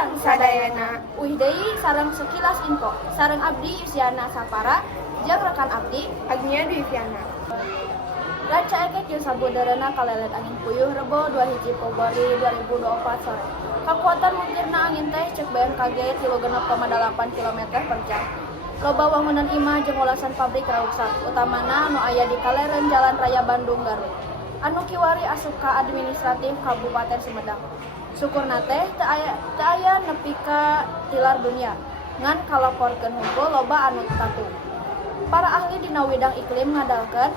Jang sadayana. Uih deui sareng sekilas info. Sareng abdi Yusiana Sapara, jeung rekan abdi Agnia Dwi Fiana. Ranca ekek jeung sabudareuna kalelet angin puyuh Rebo 2 hiji Februari 2024 sore. Kakuatan mutirna angin teh cek BMKG 36,8 km per jam. Loba wangunan imah jeung ulasan pabrik rausan, utamana anu aya di Kaleren Jalan Raya Bandung Garut. Anu kiwari asup ka administratif Kabupaten Sumedang. Syukurna teh teu aya nepi ka tilar dunia. Ngan kalaporkeun hungkul loba anu tatu. Para ahli dina widang iklim ngadalkeun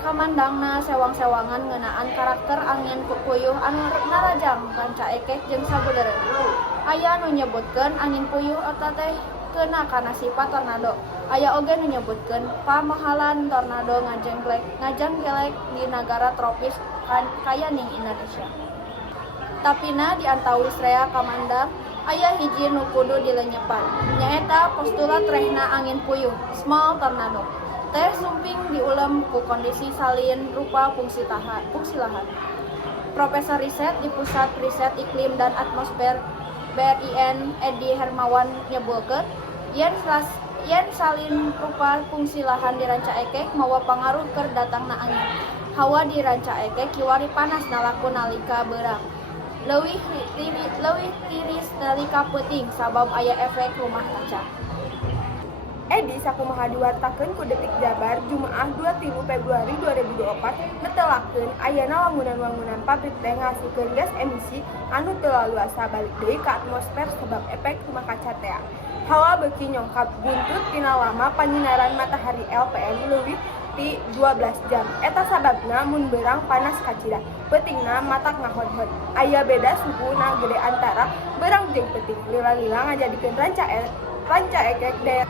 kamandangna sewang-sewangan ngeunaan karakter angin puyuh anu narajang ranca ekek jeung sabudareuna. Aya nu nyebutkeun angin puyuh eta teh keuna kana sifat tornado. Aya oge nu nyebutkeun pamahalan tornado ngajenggelek di negara tropis kaya ning Indonesia. Tapina di antawis rea kamandang aya hiji nu kudu dilenyepan, nyaeta postulat rehna angin puyuh, small tornado. Teh sumping diulem ku kondisi salin rupa fungsi lahan. Profesor riset di Pusat Riset Iklim dan Atmosfer BRIN Edi Hermawan nyebutkeun yen salin rupa fungsi lahan di ranca ekek mawa pangaruh keur datangna angin. Hawa di ranca ekek kiwari panas nalaku nalika beurang. Leuwih tiris nalika peuting sabab aya efek rumah kaca. Edi sakumaha diwartakeun ku Detik Jabar Jumaah 23 Februari 2024 netelakeun ayana wangunan-wangunan pabrik teh ngasihkeun gas emisi anu teu laluasa balik deui ka atmosfer sebab efek rumah kaca teh. Hawa beuki nyongkap buntut tina lama panyinaran matahari LPM leuwih ti 12 jam. Eta sababna mun beurang panas kacida, peutingna matak ngahodhod. Aya beda suhuna gede antara beurang jeung peuting. Lila-lila ngajadikeun ranca ekek daerah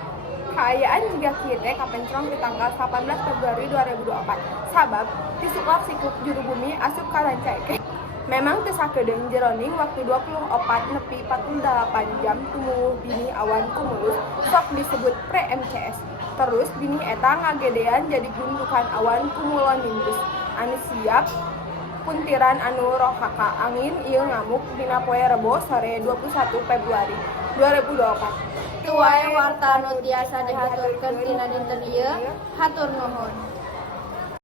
kaayaan juga kieu teh kapencrong di tanggal 18 Februari 2024. Sabab ti siklop juru bumi asup ka ranca ekek. Memang teu sakedeung jeroning waktu 24 nepi 48 jam tumuwuh bini awan kumulus sok disebut pre-MCS. Terus bini eta ngagedean jadi gundukan awan cumulonimbus anu siap puntiran anu rohaka. Angin ieu ngamuk dina poe Rebo sore 21 Februari 2024. Tuai warta anu tiasa dihaturkeun tina dinten ieu, hatur nuhun.